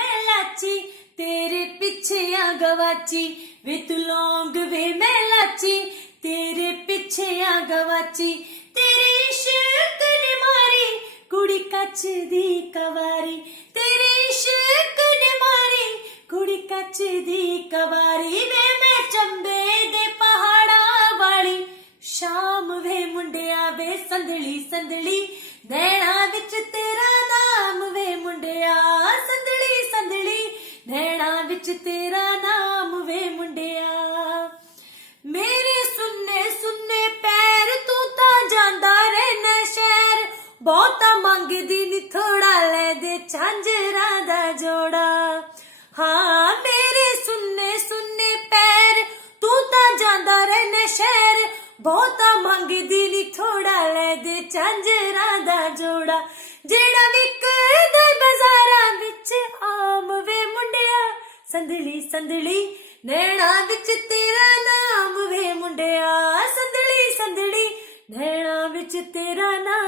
मैं लाची तेरे पिछे आ गवाची वे तू लौंग वे मैं लाची तेरे पिछे आ गवाची तेरे इश्क ने मारी कुड़ी कच दी कवारी तेरे इश्क ने मारी कुड़ी कच दी कवारी वे मैं चंबे दे पहाड़ा वाली शाम वे मुंडिया वे संदली संदली नैना विच तेरा नाम वे मुंडिया संदली संदली नैना विच तेरा नाम वे मुंडिया मेरे सुन्ने सुन्ने पैर तू तां जांदा रहना शहर बहुता मंगदी नी थोड़ा ले दे झांजरां दा जोड़ा हाँ मेरे सुन्ने सुन्ने पैर तू तां जांदा रहना शहर बहुता मंगदी नी थोड़ा ले दे झांजरां दा जोड़ा जेड़ा विकदा बाजारां विच आम वे मुंडिया संदली संदली नैना विच तेरा नाम वे मुंडिया संदली संदली नैना विच तेरा नाम